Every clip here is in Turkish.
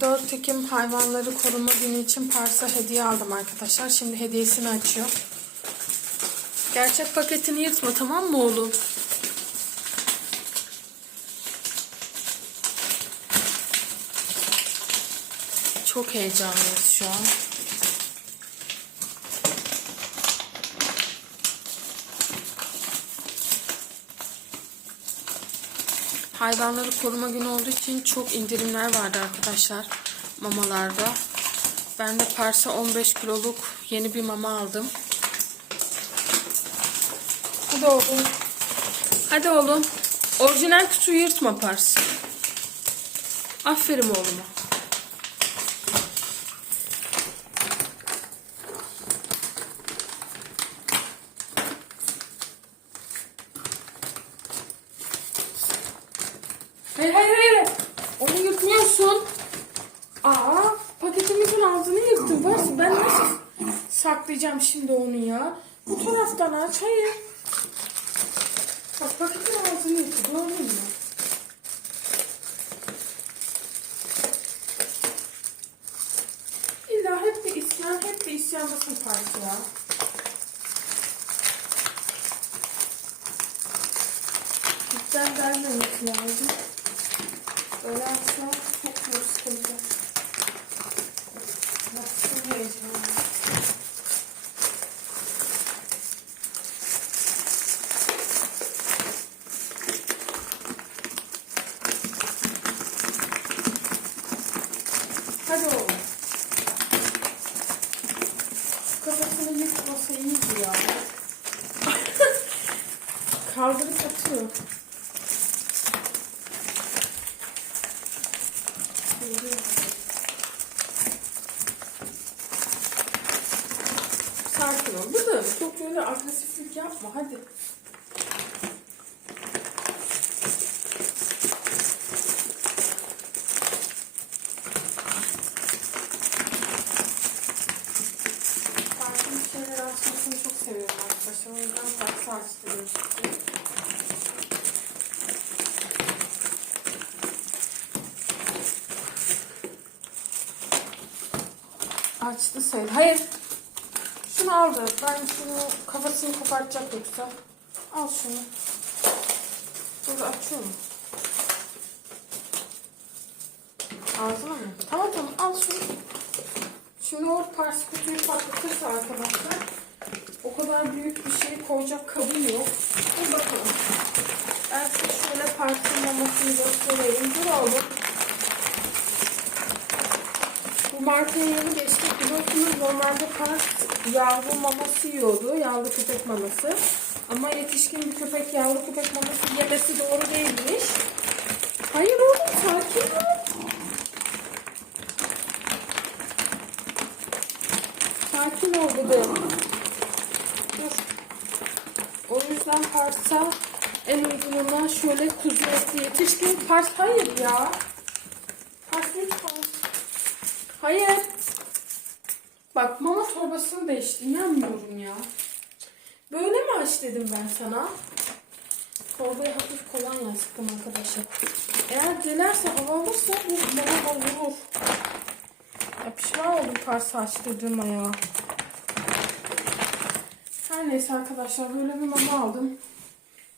4 Ekim hayvanları koruma günü için Pars'a hediye aldım arkadaşlar. Şimdi hediyesini açıyor. Gerçek paketini yırtma tamam mı oğlum? Çok heyecanlıyız şu an. Hayvanları koruma günü olduğu için çok indirimler vardı arkadaşlar mamalarda. Ben de Pars'a 15 kiloluk yeni bir mama aldım. Hadi oğlum. Hadi oğlum. Orijinal kutuyu yırtma Pars. Aferin oğluma. Hayır hayır hayır. Onu yırtmıyorsun. Aa paketimizin ağzını yırttın. Bas ben nasıl saklayacağım şimdi onu ya? Bu taraftan aç hayır. Bak paketin ağzını yırttı gördün mü? İlla hep bir isyan, hep bir isyandasın parça ya. Cidden gelmemesi lazım. Öyle asla çok büyük sıkıntı. Nasıl heyecanlı. Hadi oğlum. Kafasını yıkmasa iyiydi ya. Kaldırıp atıyor. Sakin ol. Bu da çok böyle agresiflik yapma. Hadi. Farklı şeyler açmasını çok seviyorum arkadaşlar. O yüzden farklı açtırıyorum. Açtı sayın. Hayır. Şunu aldı. Ben şunu kafasını kopartacak yoksa. Al şunu. Dur açıyorum. Ağzına mı? Tamam tamam al şunu. Şimdi o pars kutuyu patlatırsa arkadaşlar o kadar büyük bir şey koyacak kabı yok. Dur bakalım. Ben size şöyle parsın mamasını göstereyim. Dur oğlum. Bu markaya yeni geçtik. Biliyorsunuz normalde pars yavru maması yiyordu. Yavru köpek maması. Ama yetişkin bir köpek yavru köpek maması yemesi doğru değilmiş. Hayır oğlum sakin ol. Sakin ol dedim. Dur. O yüzden parsa en uygunundan şöyle kuzu etli yetişkin pars hayır ya. Pars lütfen. Hayır. Bak mama torbasını değişti. İnanmıyorum ya. Böyle mi aç dedim ben sana? Torbaya hafif kolonya sıktım arkadaşlar. Eğer delerse hava alırsa bu mama vurur. Ya pişman oldum parça açtırdığıma ya. Her neyse arkadaşlar böyle bir mama aldım.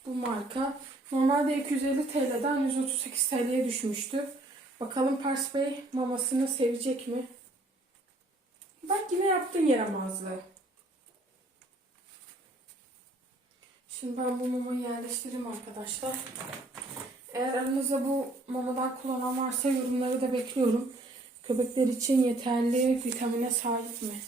Bu marka. Normalde 250 TL'den 138 TL'ye düşmüştü. Bakalım Pars Bey mamasını sevecek mi? Bak yine yaptın yaramazlığı. Şimdi ben bu mamayı yerleştireyim arkadaşlar. Eğer aranızda bu mamadan kullanan varsa yorumları da bekliyorum. Köpekler için yeterli vitamine sahip mi?